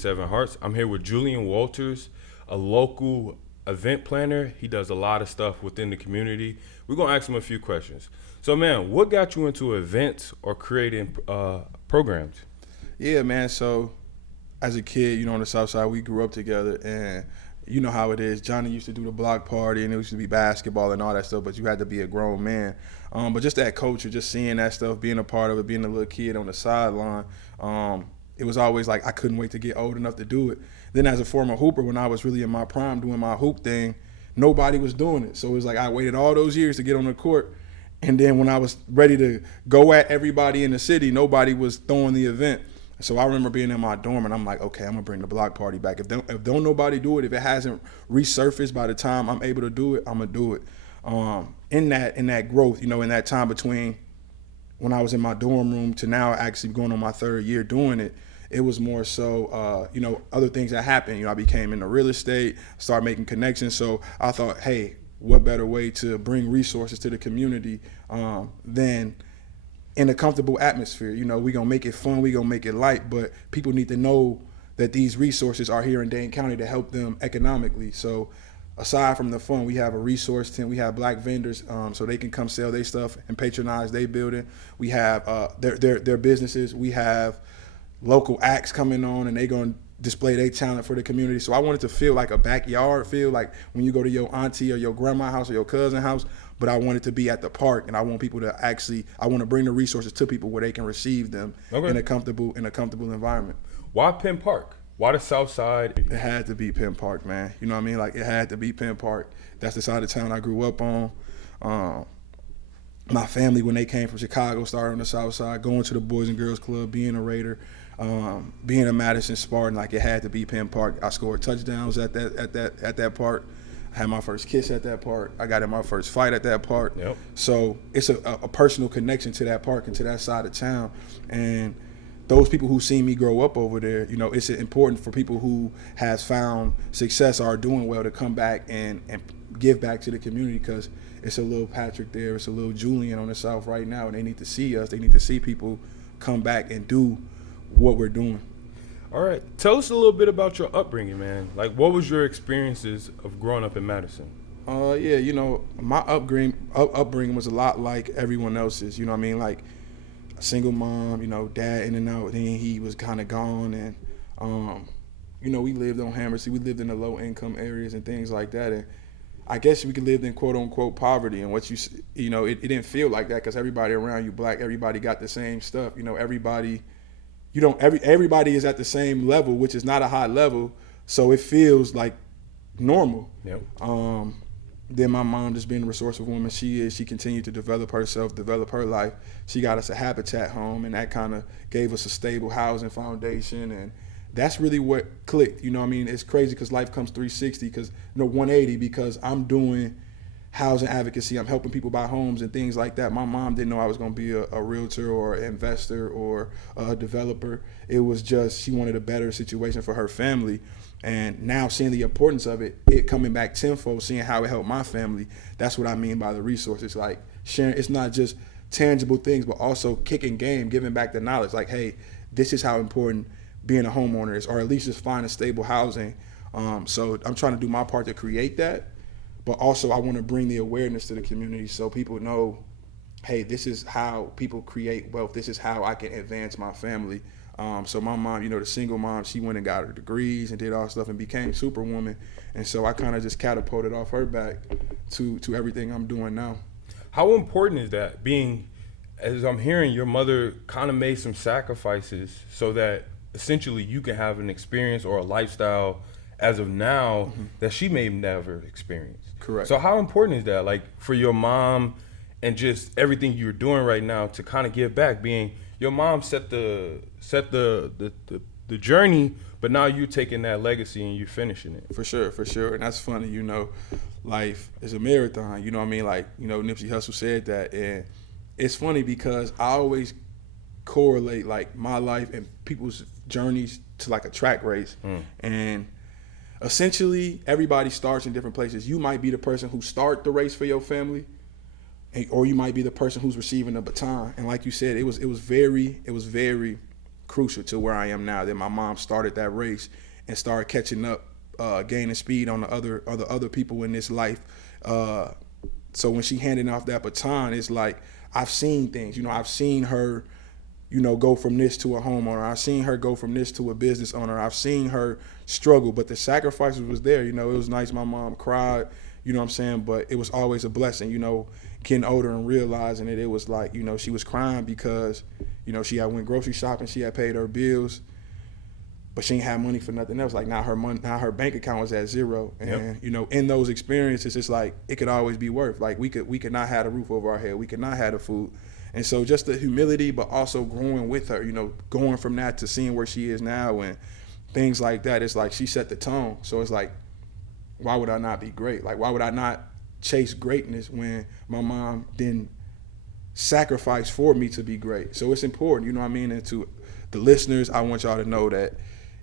Seven Hearts. I'm here with Julian Walters, a local event planner. He does a lot of stuff within the community. We're gonna ask him a few questions. So, man, what got you into events or creating programs? Yeah, man. So as a kid, on the South Side, we grew up together, and you know how it is. Johnny used to do the block party, and it used to be basketball and all that stuff, but you had to be a grown man. But just that culture, just seeing that stuff, being a part of it, being a little kid on the sideline, it was always like I couldn't wait to get old enough to do it. Then as a former hooper, when I was really in my prime doing my hoop thing, nobody was doing it. So it was like I waited all those years to get on the court. And then when I was ready to go at everybody in the city, nobody was throwing the event. So I remember being in my dorm, and I'm like, okay, I'm gonna bring the block party back. If don't nobody do it, if it hasn't resurfaced by the time I'm able to do it, I'm gonna do it. In that growth, in that time between when I was in my dorm room to now actually going on my third year doing it, it was more so, other things that happened. I became into real estate, started making connections. So I thought, hey, what better way to bring resources to the community than in a comfortable atmosphere? We're going to make it fun, we're going to make it light, but people need to know that these resources are here in Dane County to help them economically. So aside from the fun, we have a resource tent, we have black vendors so they can come sell their stuff and patronize their building. We have their businesses. We have local acts coming on, and they're going to display their talent for the community. So I wanted to feel like a backyard feel, like when you go to your auntie or your grandma's house or your cousin's house, but I wanted to be at the park, and I want people to I want to bring the resources to people where they can receive them in a comfortable environment. Why Penn Park? Why the South Side? It had to be Penn Park, man. You know what I mean? Like, it had to be Penn Park. That's the side of town I grew up on. My family, when they came from Chicago, started on the South Side, going to the Boys and Girls Club, being a Raider, being a Madison Spartan. Like, it had to be Penn Park. I scored touchdowns at that park. I had my first kiss at that park. I got in my first fight at that park. Yep. So it's a personal connection to that park and to that side of town. And those people who see me grow up over there, it's important for people who has found success or are doing well to come back and give back to the community, because it's a little Patrick there, it's a little Julian on the South right now, and they need to see us. They need to see people come back and do what we're doing. All right. Tell us a little bit about your upbringing, man. Like, what was your experiences of growing up in Madison? My upbringing was a lot like everyone else's. Like a single mom, dad in and out, then he was kind of gone, and we lived on Hammerstein. We lived in the low income areas and things like that, and I guess we could live in quote unquote poverty. And what it didn't feel like that, because everybody around you black, everybody got the same stuff. Everybody is at the same level, which is not a high level, so it feels like normal. Yep. Then my mom, just being the resourceful woman she continued to develop herself, develop her life. She got us a Habitat home, and that kind of gave us a stable housing foundation, and that's really what clicked. It's crazy because life comes 360, 180, because I'm doing housing advocacy. I'm helping people buy homes and things like that. My mom didn't know I was going to be a realtor or an investor or a developer. It was just she wanted a better situation for her family. And now seeing the importance of it coming back tenfold, seeing how it helped my family, that's what I mean by the resources. Like, sharing, it's not just tangible things, but also kicking game, giving back the knowledge. Like, hey, this is how important being a homeowner is, or at least just finding stable housing. So I'm trying to do my part to create that, but also I want to bring the awareness to the community so people know, hey, this is how people create wealth. This is how I can advance my family. So my mom, the single mom, she went and got her degrees and did all stuff and became Superwoman. And so I kind of just catapulted off her back to everything I'm doing now. How important is that, being, as I'm hearing, your mother kind of made some sacrifices so that essentially you can have an experience or a lifestyle as of now that she may never experience. Correct. So how important is that, like, for your mom and just everything you're doing right now to kind of give back, being your mom set the journey, but now you're taking that legacy and you're finishing it. For sure. And that's funny, life is a marathon, you know what I mean? Like, Nipsey Hussle said that, and it's funny because I always correlate like my life and people's journeys to like a track race. And essentially everybody starts in different places. You might be the person who start the race for your family, or you might be the person who's receiving the baton. And like you said, it was very crucial to where I am now. That my mom started that race and started catching up, gaining speed on the other people in this life. So when she handed off that baton, it's like I've seen things. You know, I've seen her, you know, go from this to a homeowner. I've seen her go from this to a business owner. I've seen her struggle, but the sacrifices was there. You know, it was nice. My mom cried, you know what I'm saying? But it was always a blessing, you know, getting older and realizing it was like, you know, she was crying because, you know, she had went grocery shopping, she had paid her bills, but she ain't had money for nothing else. Like now her bank account was at zero. And, you know, in those experiences, it's like, it could always be worth. Like we could not have a roof over our head. We could not have the food. And so just the humility, but also growing with her, you know, going from that to seeing where she is now and things like that. It's like she set the tone. So it's like, why would I not be great? Like, why would I not chase greatness when my mom didn't sacrifice for me to be great? So it's important, you know what I mean? And to the listeners, I want y'all to know that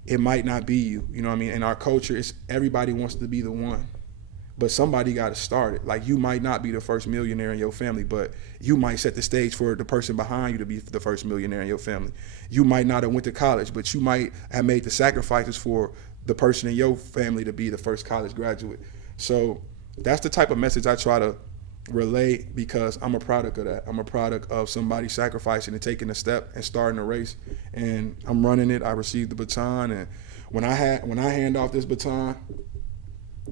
it might not be you, you know what I mean? In our culture, it's everybody wants to be the one, but somebody got to start it. Like, you might not be the first millionaire in your family, but you might set the stage for the person behind you to be the first millionaire in your family. You might not have went to college, but you might have made the sacrifices for the person in your family to be the first college graduate. So that's the type of message I try to relay, because I'm a product of that. I'm a product of somebody sacrificing and taking a step and starting a race, and I'm running it. I received the baton, and when I hand off this baton,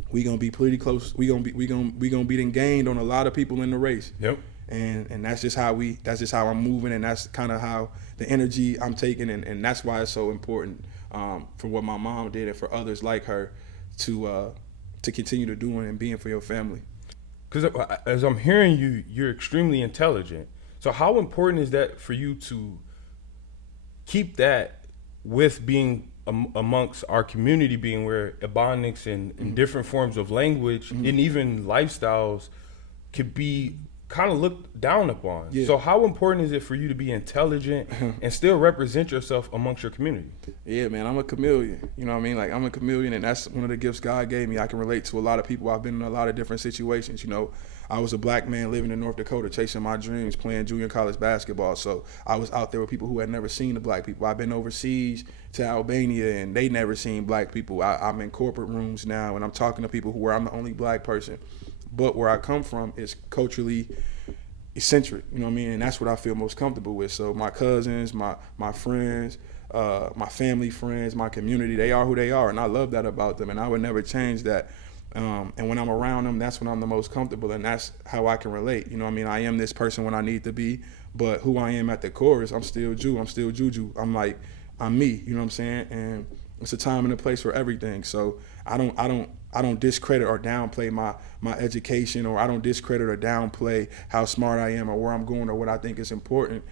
we gonna be pretty close. We gonna be gained on a lot of people in the race. Yep. And that's just how I'm moving, and that's kind of how the energy I'm taking, and that's why it's so important for what my mom did and for others like her to continue to do and being for your family. Because as I'm hearing you, you're extremely intelligent. So how important is that for you to keep that with being amongst our community, being where Ebonics and different forms of language and even lifestyles could be kind of looked down upon? Yeah. So how important is it for you to be intelligent and still represent yourself amongst your community? Yeah, man, I'm a chameleon. You know what I mean? Like, I'm a chameleon, and that's one of the gifts God gave me. I can relate to a lot of people. I've been in a lot of different situations. You know, I was a black man living in North Dakota, chasing my dreams, playing junior college basketball. So I was out there with people who had never seen the black people. I've been overseas to Albania, and they never seen black people. I'm in corporate rooms now, and I'm talking to people where I'm the only black person. But where I come from is culturally eccentric, you know what I mean? And that's what I feel most comfortable with. So my cousins, my friends, my family friends, my community, they are who they are, and I love that about them, and I would never change that. And when I'm around them, that's when I'm the most comfortable, and that's how I can relate. You know what I mean? I am this person when I need to be, but who I am at the core is I'm still Jew, I'm still Juju. I'm me, you know what I'm saying? And it's a time and a place for everything. So I don't discredit or downplay my education, or I don't discredit or downplay how smart I am or where I'm going or what I think is important.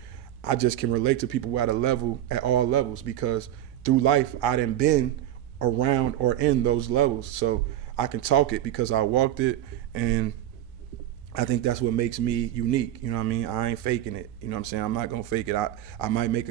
I just can relate to people at all levels, because through life I done been around or in those levels. So I can talk it because I walked it, and I think that's what makes me unique. You know what I mean? I ain't faking it. You know what I'm saying? I'm not gonna fake it. I might make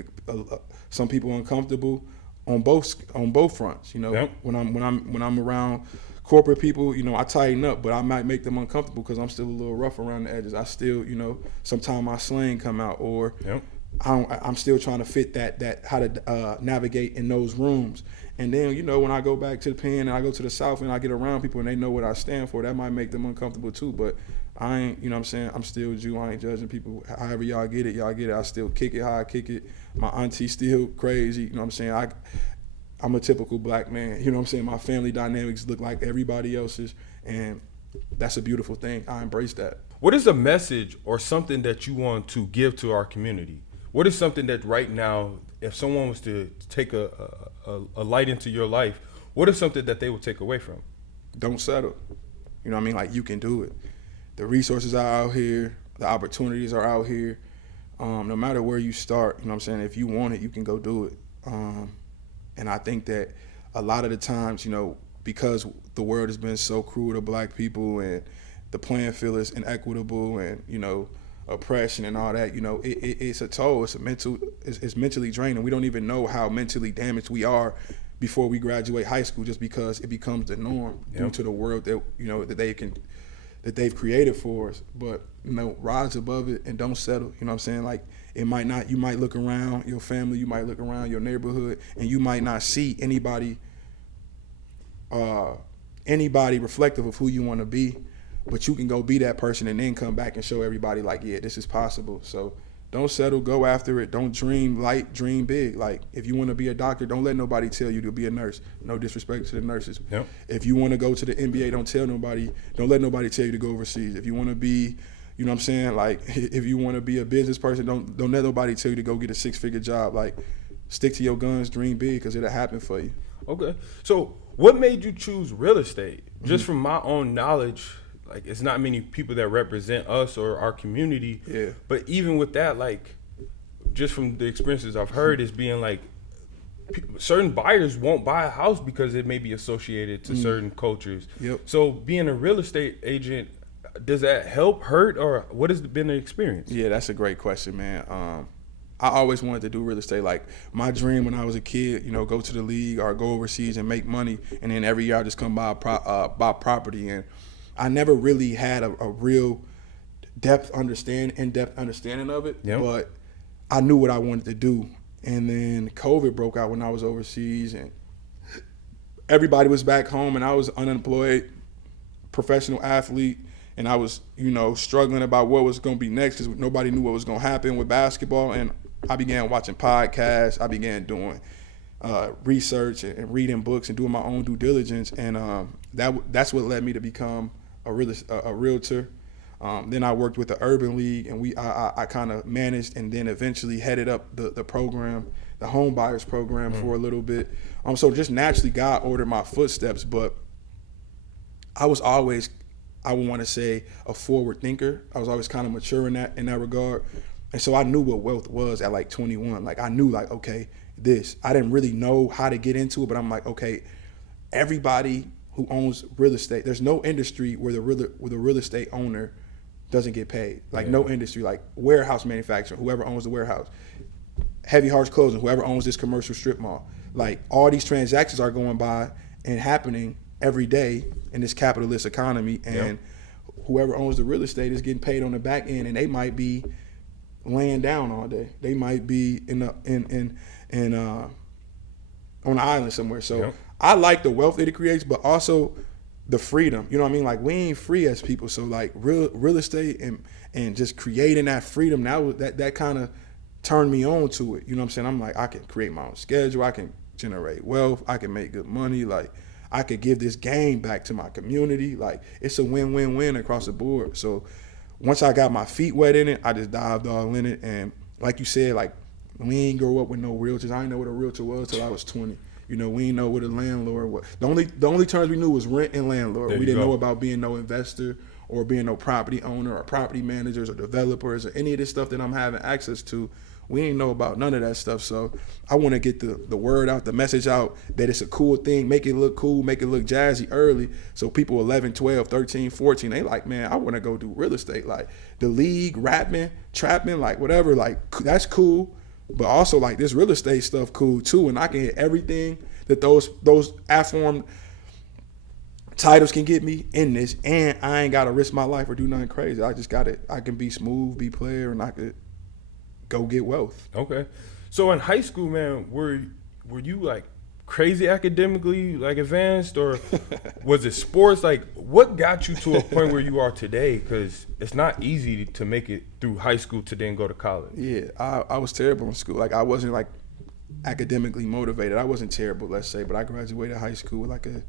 some people uncomfortable on both fronts. You know, Yep. when I'm around corporate people, you know, I tighten up, but I might make them uncomfortable because I'm still a little rough around the edges. I still, you know, sometimes my slang come out, or Yep. I'm still trying to fit that how to navigate in those rooms. And then, you know, when I go back to the pen and I go to the South and I get around people and they know what I stand for, that might make them uncomfortable too. But I ain't, you know what I'm saying? I'm still Jew. I ain't judging people. However y'all get it, y'all get it. I still kick it how I kick it. My auntie still crazy. You know what I'm saying? I'm a typical black man. You know what I'm saying? My family dynamics look like everybody else's, and that's a beautiful thing. I embrace that. What is a message or something that you want to give to our community? What is something that right now, if someone was to take a light into your life, what is something that they would take away from? Don't settle. You know what I mean? Like, you can do it. The resources are out here. The opportunities are out here. No matter where you start, you know what I'm saying? If you want it, you can go do it. And I think that a lot of the times, you know, because the world has been so cruel to black people and the playing field is inequitable and, you know, oppression and all that, you know, it's a toll. It's mentally draining. We don't even know how mentally damaged we are before we graduate high school, just because it becomes the norm due to the world that, you know, that they've created for us. But, you know, rise above it and don't settle. You know what I'm saying? Like, It might not. You might look around your family, you might look around your neighborhood, and you might not see anybody reflective of who you want to be, but you can go be that person and then come back and show everybody like, yeah, this is possible. So don't settle, go after it. Don't dream light, dream big. Like, if you want to be a doctor, don't let nobody tell you to be a nurse. No disrespect to the nurses. Yep. If you want to go to the NBA, don't let nobody tell you to go overseas. If you want to be, you know what I'm saying? Like, if you want to be a business person, don't let nobody tell you to go get a 6-figure job. Like, stick to your guns, dream big, because it'll happen for you. Okay. So what made you choose real estate? Just from my own knowledge, like, it's not many people that represent us or our community. Yeah. But even with that, like, just from the experiences I've heard, is being like, certain buyers won't buy a house because it may be associated to certain cultures. Yep. So being a real estate agent, does that help, hurt, or what has been the experience? Yeah, that's a great question, man. I always wanted to do real estate. Like, my dream when I was a kid, you know, go to the league or go overseas and make money, and then every year I just come buy property. And I never really had a real in-depth understanding of it, Yep. but I knew what I wanted to do. And then COVID broke out when I was overseas, and everybody was back home, and I was unemployed, professional athlete, and I was, you know, struggling about what was going to be next because nobody knew what was going to happen with basketball. And I began watching podcasts. I began doing research and reading books and doing my own due diligence, and that's what led me to become a realtor. Then I worked with the Urban League, and I kind of managed and then eventually headed up the program, the home buyers program, for a little bit. So just naturally God ordered my footsteps, but I was always, I would want to say, a forward thinker. I was always kind of mature in that regard. And so I knew what wealth was at like 21. Like, I knew, like, okay, I didn't really know how to get into it, but I'm like, okay, everybody who owns real estate, there's no industry where the real estate owner doesn't get paid. Like, no industry, like warehouse manufacturing, whoever owns the warehouse, Heavy Hearts Clothing, whoever owns this commercial strip mall. Like, all these transactions are going by and happening every day in this capitalist economy, and whoever owns the real estate is getting paid on the back end, and they might be laying down all day. They might be on an island somewhere. So I like the wealth that it creates, but also the freedom. You know what I mean? Like, we ain't free as people. So like real estate and just creating that freedom, that kind of turned me on to it. You know what I'm saying? I'm like, I can create my own schedule. I can generate wealth. I can make good money. Like, I could give this game back to my community. Like, it's a win-win-win across the board. So once I got my feet wet in it, I just dived all in it. And like you said, like, we ain't grow up with no realtors. I didn't know what a realtor was till I was 20. You know, we didn't know what a landlord was. The only terms we knew was rent and landlord. We didn't know about being no investor or being no property owner or property managers or developers or any of this stuff that I'm having access to. We didn't know about none of that stuff. So I want to get the word out, the message out, that it's a cool thing, make it look cool, make it look jazzy early. So people 11, 12, 13, 14, they like, man, I want to go do real estate. Like, the league, rapping, trapping, like whatever, like, that's cool. But also, like, this real estate stuff cool too. And I can hit everything that those affirmed titles can get me in this. And I ain't got to risk my life or do nothing crazy. I just got it. I can be smooth, be player, and I could go get wealth. Okay. So in high school, man, were you like crazy academically, like advanced, or was it sports? Like, what got you to a point where you are today? Because it's not easy to make it through high school to then go to college. Yeah, I was terrible in school. Like, I wasn't like academically motivated. I wasn't terrible, let's say, but I graduated high school with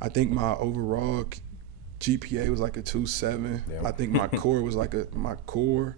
I think my overall GPA was like a 2.7. Yep. I think my core was like my core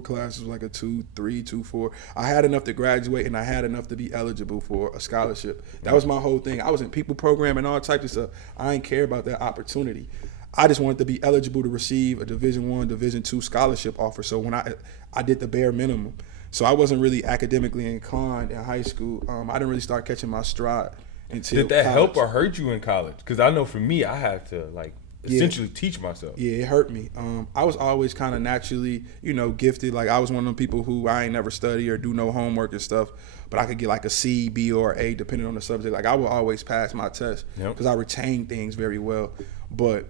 class was like a 2.3, 2.4. I had enough to graduate, and I had enough to be eligible for a scholarship. That was my whole thing. I was in people program and all types of stuff. I didn't care about that opportunity. I just wanted to be eligible to receive a Division I, Division II scholarship offer. So when I did the bare minimum. So I wasn't really academically inclined in high school. I didn't really start catching my stride until Did that college. help or hurt you in college? Because I know for me, I had to like essentially teach myself. Yeah, it hurt me. I was always kind of naturally, gifted. Like, I was one of them people who I ain't never study or do no homework and stuff, but I could get like a C, B, or A depending on the subject. Like, I would always pass my test because I retained things very well. But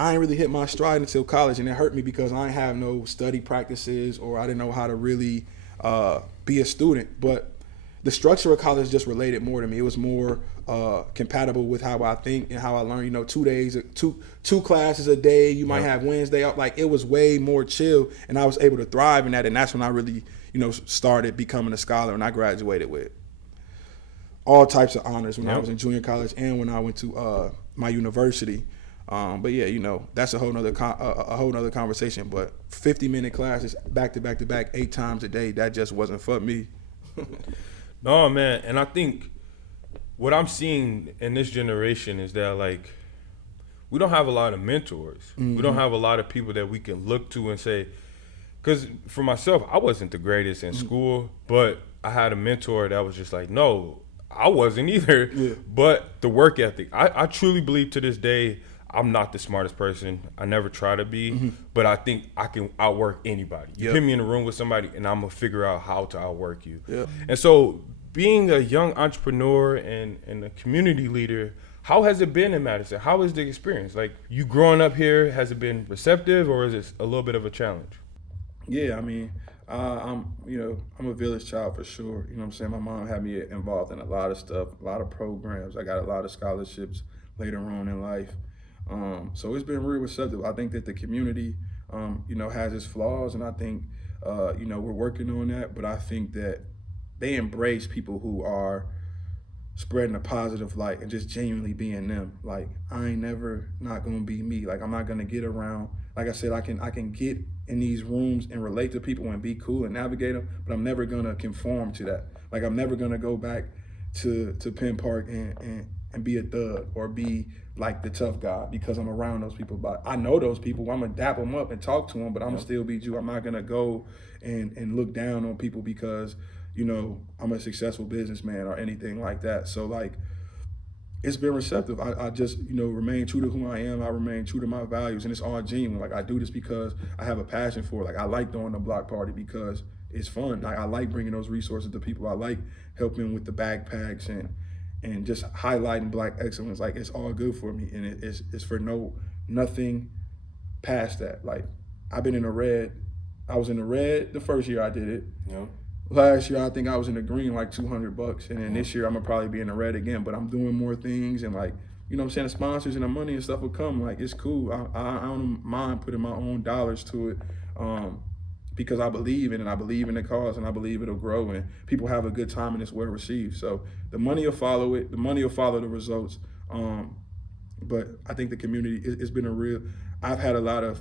I ain't really hit my stride until college, and it hurt me because I ain't have no study practices, or I didn't know how to really be a student. But the structure of college just related more to me. It was more compatible with how I think and how I learn. 2 classes a day. You might have Wednesday off. Like, it was way more chill, and I was able to thrive in that. And that's when I really, started becoming a scholar, and I graduated with all types of honors when I was in junior college and when I went to my university. But yeah, that's a whole nother conversation. But 50-minute classes back to back to back 8 times a day, that just wasn't for me. No, man, and I think what I'm seeing in this generation is that, like, we don't have a lot of mentors. Mm-hmm. We don't have a lot of people that we can look to and say, because for myself, I wasn't the greatest in school, but I had a mentor that was just like, no, I wasn't either. Yeah. But the work ethic, I truly believe to this day, I'm not the smartest person. I never try to be, but I think I can outwork anybody. You put me in a room with somebody, and I'm going to figure out how to outwork you. Yep. And so being a young entrepreneur and a community leader, how has it been in Madison? How is the experience? Like, you growing up here, has it been receptive, or is it a little bit of a challenge? Yeah, I mean, I'm a village child for sure. You know what I'm saying? My mom had me involved in a lot of stuff, a lot of programs. I got a lot of scholarships later on in life. So it's been real receptive. I think that the community, has its flaws, and I think, we're working on that. But I think that they embrace people who are spreading a positive light and just genuinely being them. Like, I ain't never not gonna be me. Like, I'm not gonna get around. Like I said, I can get in these rooms and relate to people and be cool and navigate them, but I'm never gonna conform to that. Like, I'm never gonna go back to Penn Park and be a thug or be like the tough guy because I'm around those people. But I know those people. I'm gonna dap them up and talk to them, but I'm gonna still be you. I'm not gonna go and look down on people because I'm a successful businessman or anything like that. So, like, it's been receptive. I just remain true to who I am. I remain true to my values, and it's all genuine. Like, I do this because I have a passion for it. Like, I like throwing the block party because it's fun. Like, I like bringing those resources to people. I like helping with the backpacks and just highlighting Black excellence. Like, it's all good for me, and it's for nothing past that. Like, I've been in the red. I was in the red the first year I did it. Yeah. Last year I think I was in the green like $200, and then this year I'm gonna probably be in the red again. But I'm doing more things, and like, what I'm saying, the sponsors and the money and stuff will come. Like, it's cool. I don't mind putting my own dollars to it, because I believe in it. I believe in the cause, and I believe it'll grow, and people have a good time, and it's well received. So the money will follow it. The money will follow the results. But I think the community, it's been I've had a lot of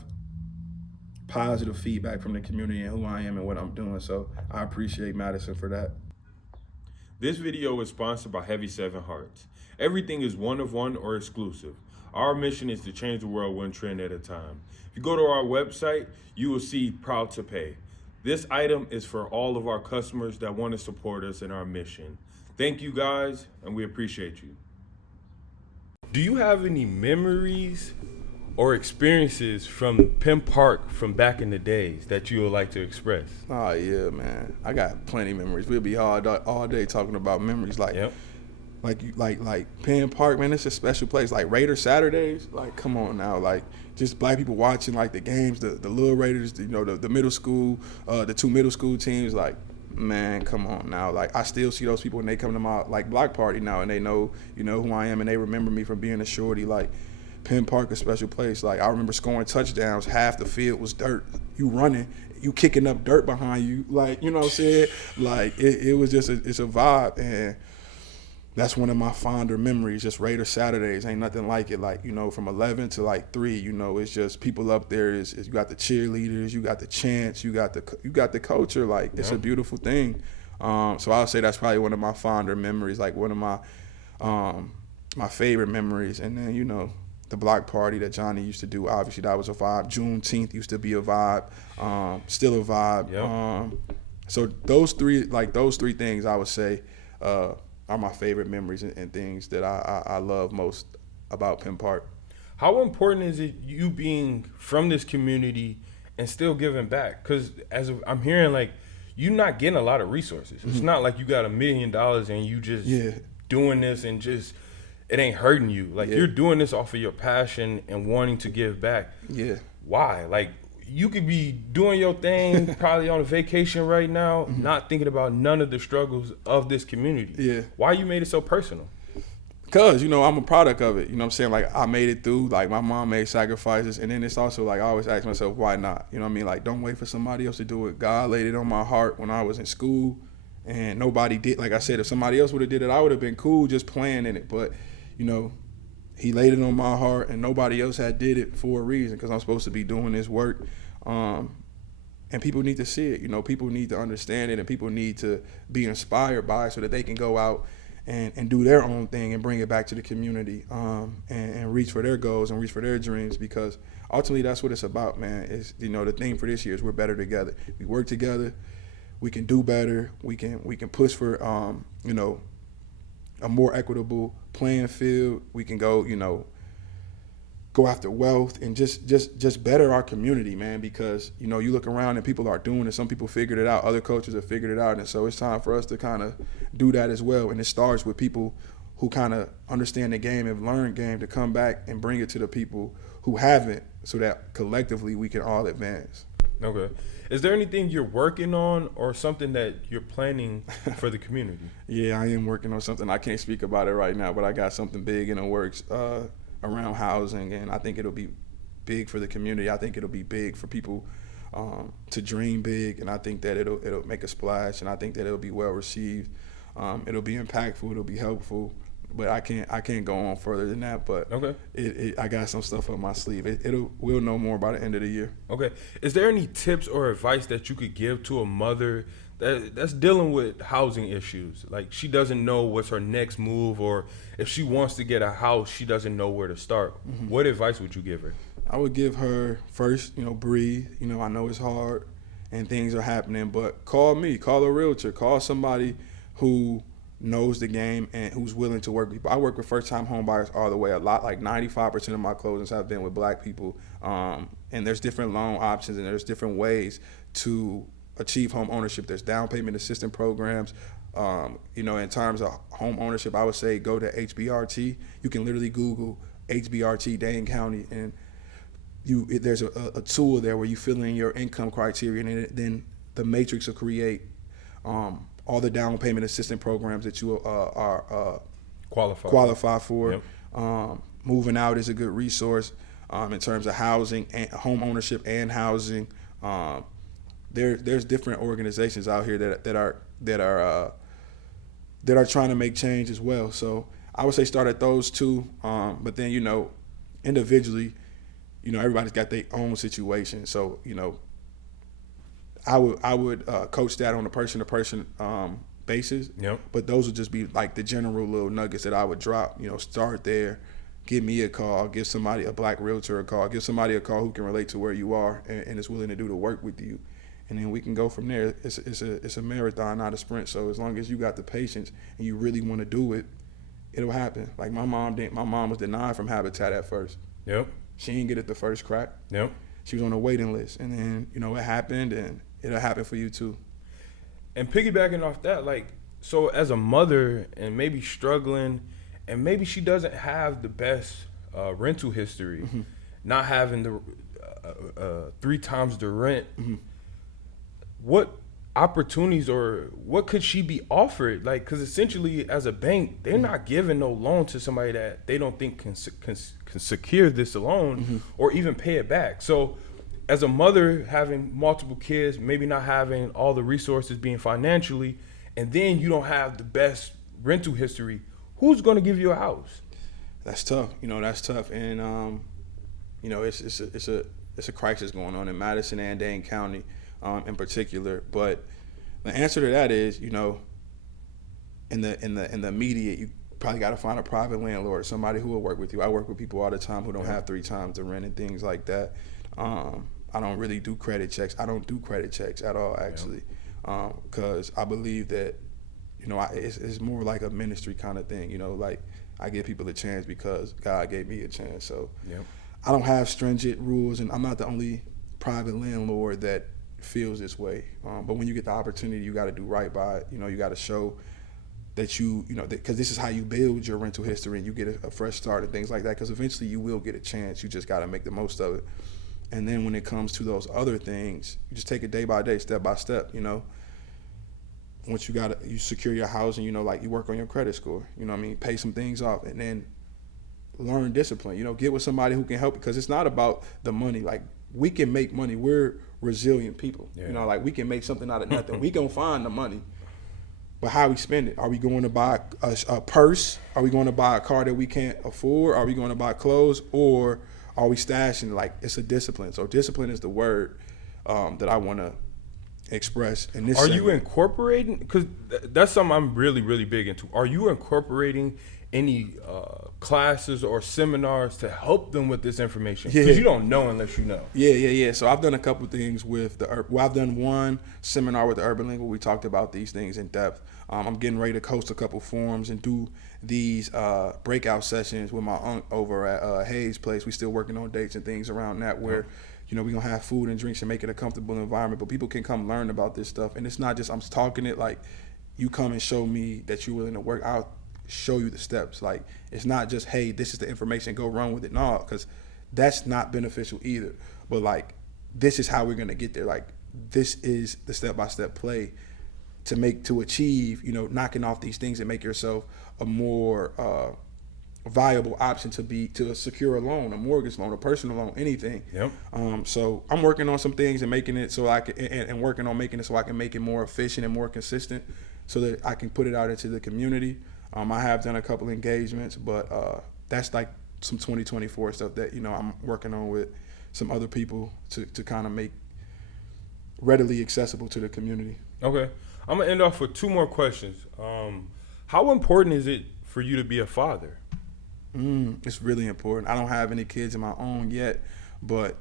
positive feedback from the community and who I am and what I'm doing. So I appreciate Madison for that. This video is sponsored by Heavy 7 Hearts. Everything is one of one or exclusive. Our mission is to change the world one trend at a time. If you go to our website, you will see Proud to Pay. This item is for all of our customers that want to support us in our mission. Thank you guys, and we appreciate you. Do you have any memories or experiences from Penn Park from back in the days that you would like to express? Oh yeah, man, I got plenty of memories. We'll be all day talking about memories. Like, like Penn Park, man, it's a special place. Like Raider Saturdays, like, come on now, like, just Black people watching like the games, the Little Raiders, the middle school, the 2 middle school teams. Like, man, come on now. Like, I still see those people when they come to my like block party now, and they know who I am, and they remember me from being a shorty. Like, Penn Park, a special place. Like, I remember scoring touchdowns. Half the field was dirt. You running, you kicking up dirt behind you. Like, you know what I'm saying? Like, it was just it's a vibe, and that's one of my fonder memories. Just Raider Saturdays, ain't nothing like it. Like, from 11 to like 3, it's just people up there. Is you got the cheerleaders, you got the chants, you got the culture. Like, it's a beautiful thing. So I'll say that's probably one of my fonder memories. Like, one of my favorite memories. And then the block party that Johnny used to do, obviously that was a vibe. Juneteenth used to be a vibe, still a vibe. Yep. So those three things I would say are my favorite memories and things that I love most about Penn Park. How important is it you being from this community and still giving back? Because I'm hearing, like, you're not getting a lot of resources. It's not like you got $1 million and you just doing this and just it ain't hurting you. Like Yeah. you're doing this off of your passion and wanting to give back. Yeah. Why? Like you could be doing your thing, probably on a vacation right now, not thinking about none of the struggles of this community. Yeah. Why you made it so personal? Because, you know, I'm a product of it. You know what I'm saying? Like, I made it through. Like, my mom made sacrifices. And then it's also, like, I always ask myself, why not? You know what I mean? Like, don't wait for somebody else to do it. God laid it on my heart when I was in school. And nobody did. Like I said, if somebody else would have did it, I would have been cool just playing in it. But, you know, he laid it on my heart. And nobody else had did it for a reason. Because I'm supposed to be doing this work. And people need to see it. You know, people need to understand it. And people need to be inspired by it so that they can go out and do their own thing and bring it back to the community, and reach for their goals and reach for their dreams, because ultimately that's what it's about, man. Is, you know, the theme for this year is we're better together. We work together, we can do better, we can push for you know, a more equitable playing field. We can go, you know, go after wealth and just better our community, man, because, you know, you look around and people are doing it. Some people figured it out. Other coaches have figured it out. And so it's time for us to kind of do that as well. And it starts with people who kind of understand the game and learn game to come back and bring it to the people who haven't, so that collectively we can all advance. Okay. Is there anything you're working on or something that you're planning for the community? Yeah, I am working on something. I can't speak about it right now, but I got something big in the works around housing, and I think it'll be big for the community. I think it'll be big for people to dream big, and I think that it'll make a splash, and I think that it'll be well received. It'll be impactful. It'll be helpful. But I can't go on further than that. But okay, I got some stuff up my sleeve. We'll know more by the end of the year. Okay. Is there any tips or advice that you could give to a mother that's dealing with housing issues? Like, she doesn't know what's her next move, or if she wants to get a house, she doesn't know where to start. Mm-hmm. What advice would you give her? I would give her, first, you know, breathe. You know, I know it's hard and things are happening, but call me, call a realtor, call somebody who knows the game and who's willing to work with people. I work with first-time home buyers all the way. A lot, like 95% of my closings have been with black people. And there's different loan options and there's different ways to achieve home ownership. There's down payment assistance programs. You know, in terms of home ownership, I would say go to HBRT. You can literally Google HBRT Dane County, and there's a tool there where you fill in your income criteria, and then the matrix will create all the down payment assistance programs that you are qualify for. Yep. Moving out is a good resource in terms of housing and home ownership and housing. There's different organizations out here that are trying to make change as well. So I would say start at those two, but then, you know, individually, you know, everybody's got their own situation. So, you know, I would coach that on a person-to-person basis. Yep. But those would just be like the general little nuggets that I would drop. You know, start there, give me a call, give somebody, a black realtor, a call, give somebody a call who can relate to where you are and is willing to do the work with you, and then we can go from there. It's a marathon, not a sprint. So as long as you got the patience and you really want to do it, it'll happen. Like my mom was denied from Habitat at first. Yep. She didn't get it the first crack. Yep. She was on a waiting list, and then, you know, it happened, and it'll happen for you too. And piggybacking off that, like, so as a mother and maybe struggling, and maybe she doesn't have the best rental history, mm-hmm. not having the 3 times the rent, mm-hmm. what opportunities or what could she be offered? Like, because essentially as a bank, they're mm-hmm. not giving no loan to somebody that they don't think can secure this loan mm-hmm. or even pay it back. So as a mother having multiple kids, maybe not having all the resources, being financially, and then you don't have the best rental history, who's going to give you a house? That's tough. You know, that's tough. And, you know, it's a crisis going on in Madison and Dane County in particular. But the answer to that is, you know, in the immediate, you probably got to find a private landlord, somebody who will work with you. I work with people all the time who don't have 3 times the rent and things like that. I don't really do credit checks. I don't do credit checks at all, actually, because I believe that, you know, it's more like a ministry kind of thing. You know, like I give people a chance because God gave me a chance. So I don't have stringent rules, and I'm not the only private landlord that feels this way. But when you get the opportunity, you got to do right by it. You know, you got to show that you know, because this is how you build your rental history and you get a fresh start and things like that. Because eventually you will get a chance. You just got to make the most of it. And then when it comes to those other things, you just take it day by day, step by step. You know, once you secure your housing, you know, like you work on your credit score. You know what I mean? Pay some things off, and then learn discipline. You know, get with somebody who can help, because it's not about the money. Like, we can make money. We're resilient people. Yeah. You know, like we can make something out of nothing. We gonna find the money. But how we spend it? Are we going to buy a purse? Are we going to buy a car that we can't afford? Are we going to buy clothes? Or are we stashing? Like, it's a discipline. So discipline is the word that I want to express in this segment. You incorporating? Because that's something I'm really, really big into. Are you incorporating any classes or seminars to help them with this information? Because you don't know unless you know. Yeah. So I've done a couple of things with I've done one seminar with the Urban League where we talked about these things in depth. I'm getting ready to host a couple forums and do these breakout sessions with my aunt over at Hayes Place. We still working on dates and things around that where, you know, we're going to have food and drinks and make it a comfortable environment, but people can come learn about this stuff. And it's not just I'm talking it, like, you come and show me that you're willing to work. I'll show you the steps. Like, it's not just, hey, this is the information, go run with it. No, because that's not beneficial either. But, like, this is how we're going to get there. Like, this is the step-by-step play to achieve, you know, knocking off these things and make yourself a more viable option to secure a loan, a mortgage loan, a personal loan, anything. Yep. So I'm working on some things and making it so I can, and working on making it so I can make it more efficient and more consistent so that I can put it out into the community. I have done a couple engagements, but that's like some 2024 stuff that, you know, I'm working on with some other people to kind of make readily accessible to the community. Okay. I'm going to end off with two more questions. How important is it for you to be a father? It's really important. I don't have any kids of my own yet, but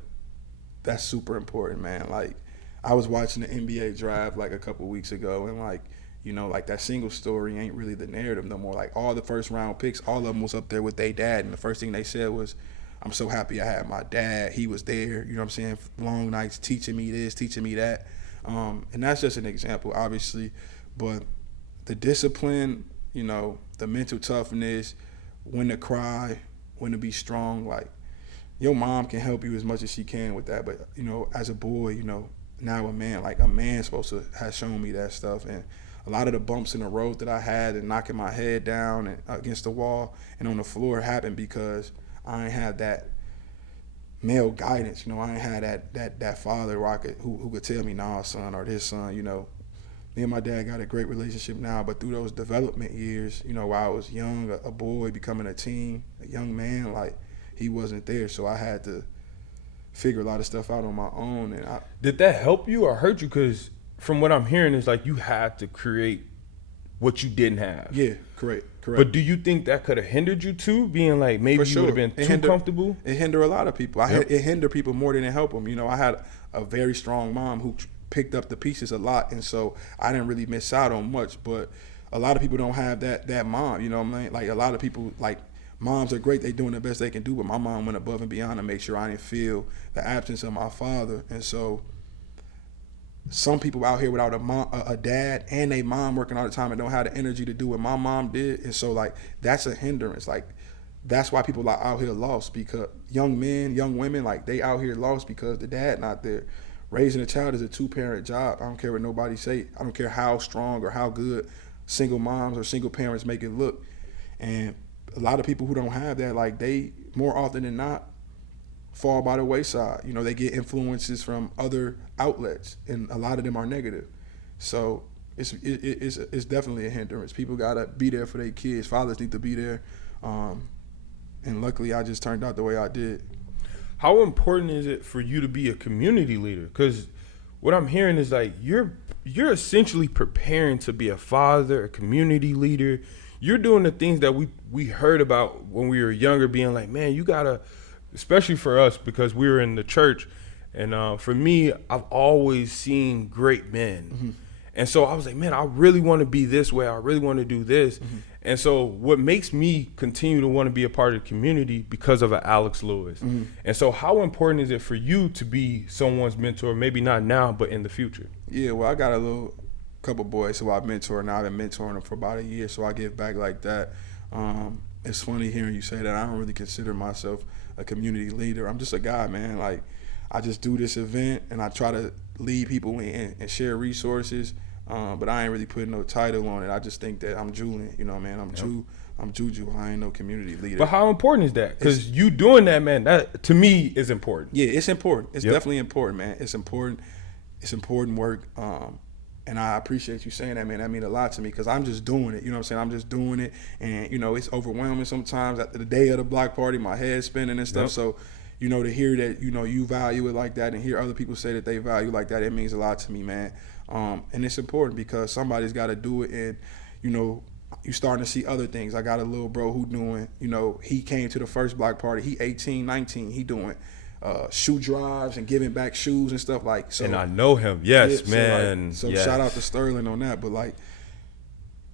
that's super important, man. Like, I was watching the NBA draft like a couple weeks ago, and like, you know, like that single story ain't really the narrative no more. Like, all the first round picks, all of them was up there with their dad, and the first thing they said was, I'm so happy I had my dad. He was there, you know what I'm saying? Long nights teaching me this, teaching me that. And that's just an example, obviously. But the discipline, you know, the mental toughness, when to cry, when to be strong, like, your mom can help you as much as she can with that. But, you know, as a boy, you know, now a man, like, a man's supposed to have shown me that stuff. And a lot of the bumps in the road that I had and knocking my head down and against the wall and on the floor happened because I ain't had that male guidance. You know, I ain't had that father who could tell me, nah, son, or this son. You know, me and my dad got a great relationship now, but through those development years, you know, while I was young, a boy becoming a teen, a young man, like, he wasn't there. So I had to figure a lot of stuff out on my own. And did that help you or hurt you? Because from what I'm hearing is like you had to create what you didn't have. Yeah, correct. But do you think that could have hindered you too, being like maybe you would have been too comfortable? It hindered a lot of people. It hindered people more than it helped them. You know, I had a very strong mom who picked up the pieces a lot, and so I didn't really miss out on much. But a lot of people don't have that mom. You know what I mean? Like, a lot of people, like, moms are great. They doing the best they can do, but my mom went above and beyond to make sure I didn't feel the absence of my father. And so some people out here without a dad and a mom working all the time and don't have the energy to do what my mom did. And so, like, that's a hindrance. Like, that's why people are out here lost, because young men, young women, like, they out here lost because the dad not there. Raising a child is a 2-parent job. I don't care what nobody say. I don't care how strong or how good single moms or single parents make it look. And a lot of people who don't have that, like, they more often than not fall by the wayside. You know, they get influences from other outlets, and a lot of them are negative. So it's definitely a hindrance. People gotta be there for their kids. Fathers need to be there. And luckily, I just turned out the way I did. How important is it for you to be a community leader? Because what I'm hearing is like you're essentially preparing to be a father, a community leader. You're doing the things that we heard about when we were younger, being like, man, you gotta. Especially for us, because we were in the church. And for me, I've always seen great men. Mm-hmm. And so I was like, man, I really want to be this way. I really want to do this. Mm-hmm. And so what makes me continue to want to be a part of the community because of Alex Lewis. Mm-hmm. And so how important is it for you to be someone's mentor, maybe not now, but in the future? Yeah, well, I got a couple boys who I mentor, and I've been mentoring them for about a year, so I give back like that. It's funny hearing you say that. I don't really consider myself a community leader. I'm just a guy, man. Like, I just do this event, and I try to lead people in and share resources, but I ain't really putting no title on it. I just think that I'm Julian, you know, man. I'm Juju. I ain't no community leader. But how important is that? Because you doing that, man, that to me is important. Yeah, it's important. It's definitely important, man. It's important. It's important work. And I appreciate you saying that, man. That means a lot to me because I'm just doing it. You know what I'm saying? I'm just doing it. And, you know, it's overwhelming sometimes. After the day of the block party, my head's spinning and stuff. Yep. So, you know, to hear that, you know, you value it like that and hear other people say that they value like that, it means a lot to me, man. And it's important because somebody's got to do it. And, you know, you starting to see other things. I got a little bro who doing, you know, he came to the first block party. He 18, 19. He doing shoe drives and giving back shoes and stuff like so. And I know him. Yes, man. So yes. Shout out to Sterling on that. But like,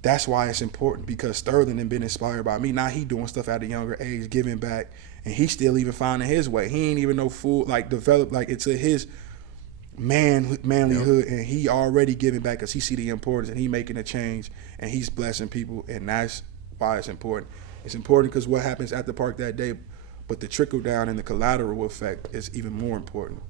that's why it's important because Sterling had been inspired by me. Now he doing stuff at a younger age, giving back, and he still even finding his way. He ain't even no full like developed like it's his manlyhood, and he already giving back because he see the importance and he making a change and he's blessing people, and that's why it's important. It's important because what happens at the park that day. But the trickle down and the collateral effect is even more important.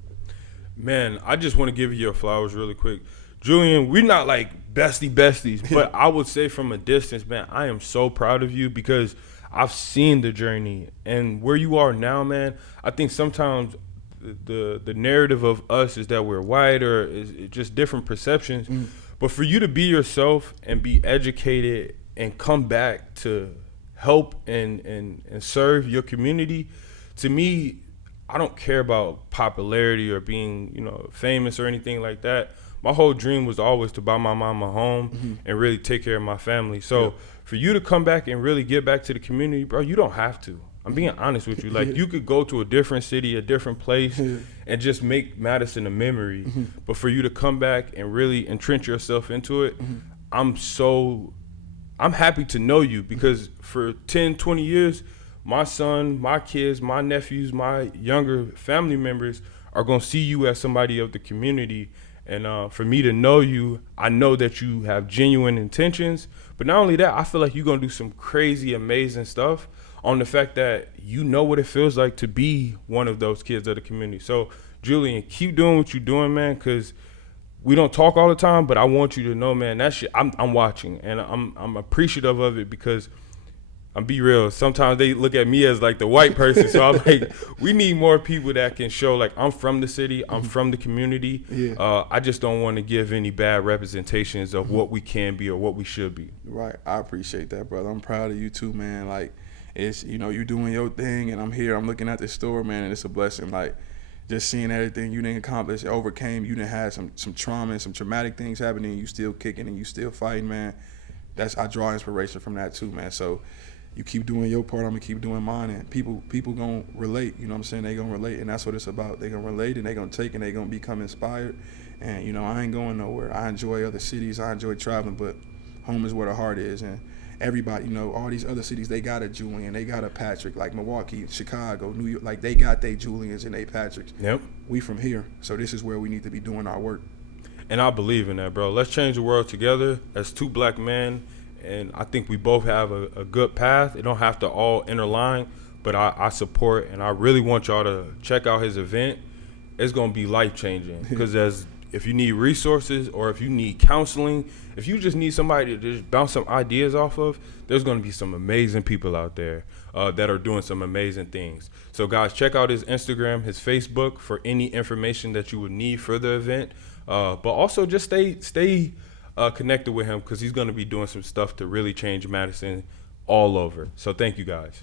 Man, I just want to give you your flowers really quick. Julian, we're not like besties, but I would say from a distance, man, I am so proud of you because I've seen the journey and where you are now, man. I think sometimes the narrative of us is that we're white or is just different perceptions. But for you to be yourself and be educated and come back to help and serve your community, to me, I don't care about popularity or being, you know, famous or anything like that. My whole dream was always to buy my mom a home and really take care of my family. So for you to come back and really get back to the community, bro, you don't have to. I'm being honest with you. Like, you could go to a different city, a different place, and just make Madison a memory. But for you to come back and really entrench yourself into it, I'm happy to know you because for 10, 20 years, my son, my kids, my nephews, my younger family members are going to see you as somebody of the community. And for me to know you, I know that you have genuine intentions. But not only that, I feel like you're going to do some crazy, amazing stuff on the fact that you know what it feels like to be one of those kids of the community. So, Julian, keep doing what you're doing, man, because we don't talk all the time, but I want you to know, man, that shit, I'm watching, and I'm appreciative of it because I'm be real. Sometimes they look at me as like the white person, so I'm like, we need more people that can show like I'm from the city, I'm from the community. I just don't want to give any bad representations of what we can be or what we should be. Right, I appreciate that, brother. I'm proud of you too, man. Like, it's, you know, you doing your thing, and I'm here. I'm looking at this store, man, and it's a blessing. Like, just seeing everything you didn't accomplish, overcame, you didn't have some trauma and some traumatic things happening, and you still kicking and you still fighting, man. I draw inspiration from that too, man. So you keep doing your part, I'm gonna keep doing mine, and people gonna relate, you know what I'm saying? They gonna relate, and that's what it's about. They gonna relate, and they gonna take, and they gonna become inspired. And, you know, I ain't going nowhere. I enjoy other cities, I enjoy traveling, but home is where the heart is. And everybody, you know, all these other cities, they got a Julian, they got a Patrick, like Milwaukee, Chicago, New York, like they got their Julians and their Patricks. Yep. We from here, so this is where we need to be doing our work. And I believe in that, bro. Let's change the world together as two black men, and I think we both have a good path. It don't have to all interline, but I support, and I really want y'all to check out his event. It's going to be life-changing because if you need resources or if you need counseling, if you just need somebody to just bounce some ideas off of, there's going to be some amazing people out there that are doing some amazing things. So, guys, check out his Instagram, his Facebook for any information that you would need for the event. But also just stay connected with him because he's going to be doing some stuff to really change Madison all over. So thank you, guys.